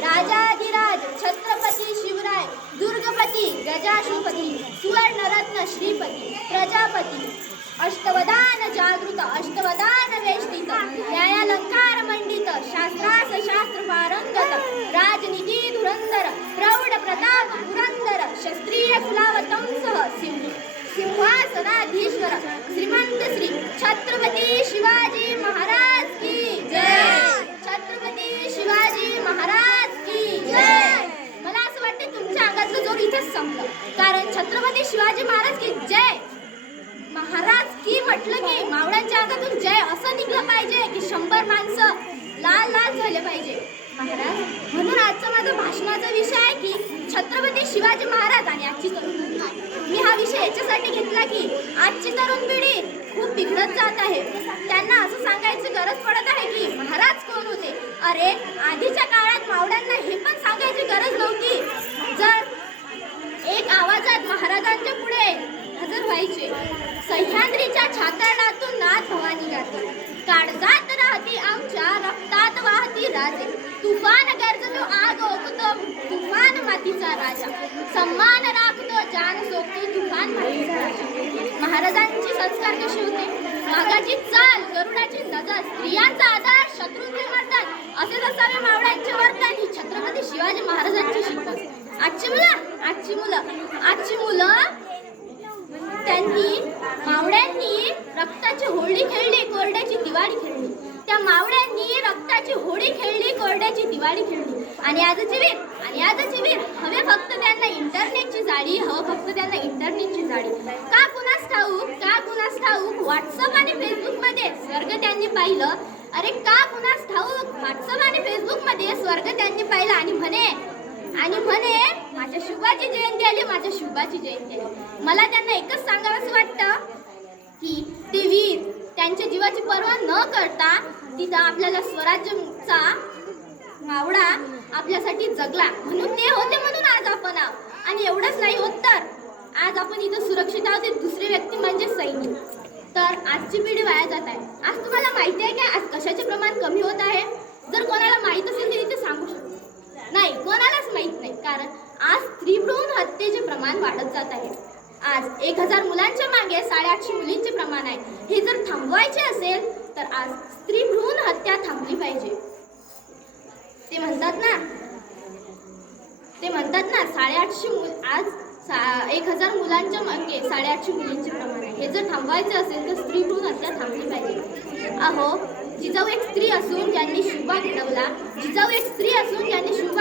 राजाधिराज छत्रपती शिवराय दुर्गपती गजाशुपती सुवर्णरत्न श्रीपती प्रजापती अष्टवदान जागृत अष्टवदान वेष्टित न्यायालंकार मंडित शास्त्रास शास्त्र पारंगत राजनीती धुरंधर प्रौढ प्रताप पुरंदर क्षत्रिय कुलावतंसः सिंहासनाधीश्वर श्रीमंत श्री छत्रपती शिवाजी महाराज की जय. छत्रपती शिवाजी महाराज की जय. मला असं वाटतं तुमच्या अंगातलं जोर इथेच संपलं, कारण छत्रपती शिवाजी महाराज की जय महाराज की म्हटलं की मावळ्यांच्या अंगातून जय असं निघलं पाहिजे की 100 माणसं लाल लाल झाले पाहिजे महाराज. म्हणून आजचा माझा भाषणाचा विषय आहे की छत्रपती शिवाजी महाराज आणि आजची तरुण पिढी. मी हा विषय याच्यासाठी घेतला की आजची तरुण पिढी खूप बिघडत जात आहे. त्यांना असं सांगायची गरज पडत आहे की महाराज कोण होते. अरे आधीच्या काळात मावळ्यांना हे पण सांगायची गरज नव्हती. जर एक आवाजात महाराजांच्या पुढे हजर व्हायचे. सह्याद्रीच्या छाताडातून नाथ भवानी गाते, काळजात राहती आमच्या रक्तात वाहती राजे, तुफान गरजतो आग ओकतो तुफान मातीचा राजा, सम्मान राखतो जान सोबतो तुफान मातीचा राजा. महाराजांचे संस्कार कसे होते. वाघाची चाल गरुडाची नजर स्त्रियांचा आधार शत्रूंचे मर्दन असेच असावे मावळ्यांचे वर्तन ही छत्रपती शिवाजी महाराजांची शिकवण. आजची मुलं त्यांनी मावळ्यांनी रक्ताची होळी खेळली कोरड्याची दिवाळी खेळली. त्या मावळ्यांनी रक्ताची होळी खेळली कोरड्याची दिवाळी खेळली. आणि आजची वीर हवे फक्त त्यांना इंटरनेटची जाळी. फक्त त्यांना इंटरनेटची जाळी. का कुणास ठाऊक व्हॉट्सअप आणि फेसबुक मध्ये स्वर्ग त्यांनी पाहिलं. अरे का कुणास ठाऊक व्हॉट्सअप आणि फेसबुक मध्ये स्वर्ग त्यांनी पाहिलं. आणि म्हणे माझ्या शुभाची जयंती आली. मला त्यांना एकच सांगावंसं वाटतं की ते वीर त्यांच्या जीवाची पर्वा न करता तिथं आपल्याला स्वराज्याचा मावळा आपल्यासाठी जगला म्हणून ते होते. म्हणून आज आपण आहोत. आणि एवढंच नाही होत तर आज आपण इथं सुरक्षित आहोत. ते दुसरी व्यक्ती म्हणजे सैनिक. तर आजची पिढी वाया जात आहे. आज तुम्हाला माहिती आहे का आज कशाचे प्रमाण कमी होत आहे. जर कोणाला माहीत असेल तर इथे सांगू शकतो. नाही, कोणालाच माहीत नाही. कारण आज स्त्रीभ्रूण हत्येचे प्रमाण वाढत जात आहे. आज 1000 मुलांच्या मागे 850 मुलींचे प्रमाण आहे. हे जर थांबवायचे असेल तर आज स्त्रीभ्रूण हत्या थांबली पाहिजे. ते म्हणतात ना 850 आज 1000 मुलांच्या मागे 850 मुलींचे प्रमाण आहे. हे जर थांबवायचे असेल तर स्त्रीभ्रूण हत्या थांबली पाहिजे. अहो जिजाऊ एक स्त्री असून ज्यांनी शुभा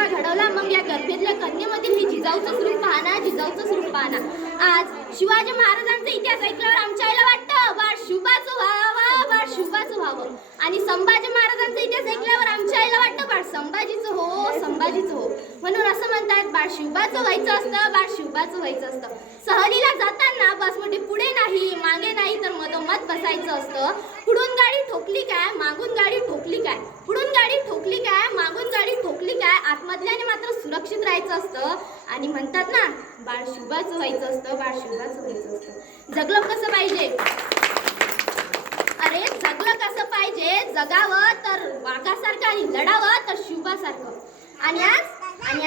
घडवला. मग या गर्भेतल्या कन्येमधील हे जिजाऊचं रूप पाहना. आज शिवाजी महाराजांचा इतिहास ऐकल्यावर आमच्या आईला वाटतं बाळ शुभाचं व्हावं. आणि संभाजी महाराजांचा इतिहास ऐकल्यावर आमच्या आईला वाटतं बाळ संभाजीचं हो. म्हणून असं म्हणतात बाळ शिवबाचं व्हायचं असतं. सहलीला जाताना बसमध्ये पुढे नाही मागे नाही तर मधोमध बसायचं असतं. पुढून गाडी ठोकली काय मागून गाडी ठोकली काय. मागून गाडी ठोकली काय. आतमधल्याने मात्र सुरक्षित राहायचं असतं. आणि म्हणतात ना बाळ शुभाचं व्हायचं असतं. जगलं कसं पाहिजे. अरे जगलं कसं पाहिजे. जगावं तर वाघासारखं आणि लढावं तर शुभासारखं. आणि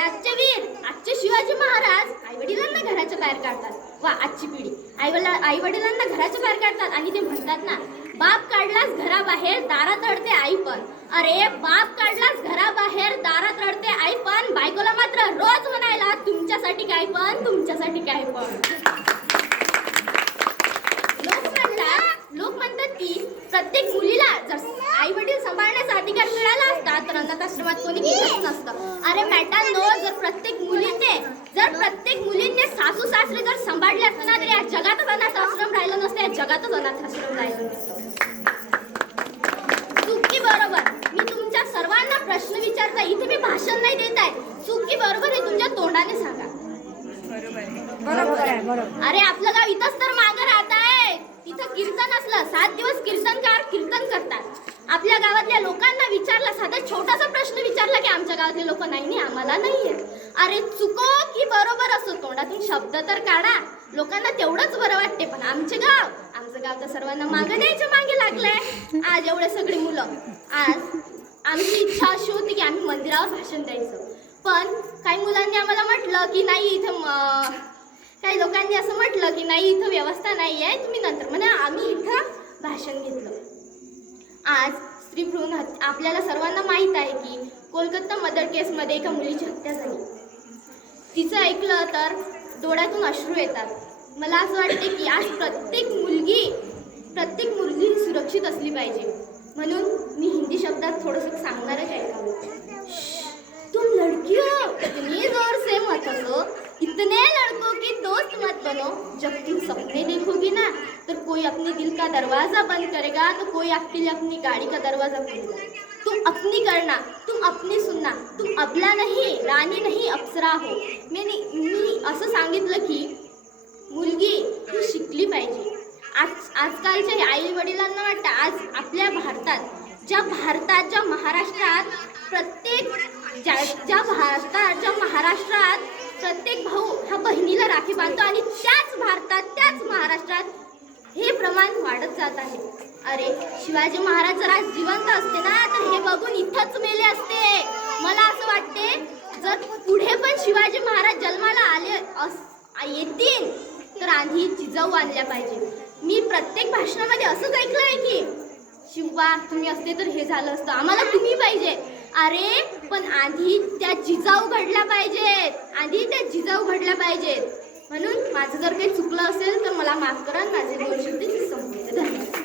आजचे शिवाजी महाराज आईवडिलांना घराच्या बाहेर काढतात. वा आजची पिढी आईवडिलांना घराच्या बाहेर काढतात. आणि ते म्हणतात ना बाप काढलास घराबाहेर दारात रडते आई पण. अरे बाप काढलास घराबाहेर दारात रडते आई पण. बायकोला मात्र रोज म्हणायला तुमच्यासाठी काय पण. लोक म्हणतात की प्रत्येक मुलीला जर आई वडील सांभाळण्याचा अधिकार मिळाला असता तर अनाथाश्रमात कोणी गेलंच नसतं. अरे मॅटांनो जर प्रत्येक मुलींनी सासू सासरे जर सांभाळले असते ना तर या जगातच अनाथाश्रम राहिलं नसतं. चूक की बरोबर. मी तुमच्या सर्वांना प्रश्न विचारता. इथे मी भाषण नाही देत आहे. चूक की बरोबर हे तुमच्या तोंडाने सांगा. बरोबर. अरे आपलं गाव इथंच तर मागं राहत आहे. इथं कीर्तन असलं 7 दिवस कीर्तनकार कीर्तन करतात. आपल्या गावातल्या लोकांना विचारला साधा छोटासा प्रश्न विचारला की आमच्या गावातले लोक नाही आम्हाला नाही येत. अरे चुको की बरोबर असो तोंडातून शब्द तर काढा. लोकांना तेवढंच बरं वाटते. पण आमचं गाव तर सर्वांना मागं न्यायच्या मागे लागलंय. आज एवढे सगळे मुलं आज आमची इच्छा अशी होती की आम्ही मंदिरावर भाषण द्यायचं. पण काही मुलांनी आम्हाला म्हटलं की नाही इथं काही लोकांनी असं म्हटलं की नाही इथं व्यवस्था नाही आहे, तुम्ही नंतर म्हणा. आम्ही इथं भाषण घेतलं. आज स्त्री भ्रूण हत्या आपल्याला सर्वांना माहीत आहे की कोलकाता मर्डर केसमध्ये एका मुलीची हत्या झाली. तिचं ऐकलं तर डोळ्यातून अश्रू येतात. मला असं वाटते की आज प्रत्येक मुलगी सुरक्षित असली पाहिजे. म्हणून मी हिंदी शब्दात थोडंसं सांगणारच ऐकावं. तुम लड़कियों इतनी जोर से मत हंसो, इतने लड़कों की दोस्त मत बनो. जब तुम सपने देखोगी ना तो कोई अपने दिल का दरवाजा बंद करेगा तो कोई आपके लिए अपनी गाड़ी का दरवाजा खोलेगा. तुम अपनी करना, तुम अपनी सुनना. तुम अबला नहीं, राणी नहीं, अप्सरा हो. मी असं सांगितलं की मुलगी ही शिकली पाहिजे. आजकालच्या आई वडिलांना वाटतं आज आपल्या ज्या महाराष्ट्रात प्रत्येक भाऊ हा बहिणीला राखी बांधतो आणि त्याच महाराष्ट्रात हे प्रमाण वाढत जात आहे. अरे शिवाजी महाराज जर आज जिवंत असते ना तर हे बघून इथंच मेले असते. मला असं वाटते जर पुढे पण शिवाजी महाराज जन्माला येतील तर आधी जिजाऊ आणल्या पाहिजे. मी प्रत्येक भाषणामध्ये असंच ऐकलंय की शिवा तुम्ही असते तर हे झालं असतं, आम्हाला तुम्ही पाहिजे. अरे पण आधी त्या जिजाऊ घडल्या पाहिजेत. म्हणून माझं जर काही चुकलं असेल तर मला माफ करा. माझे 2 शब्द संपवते. धन्यवाद.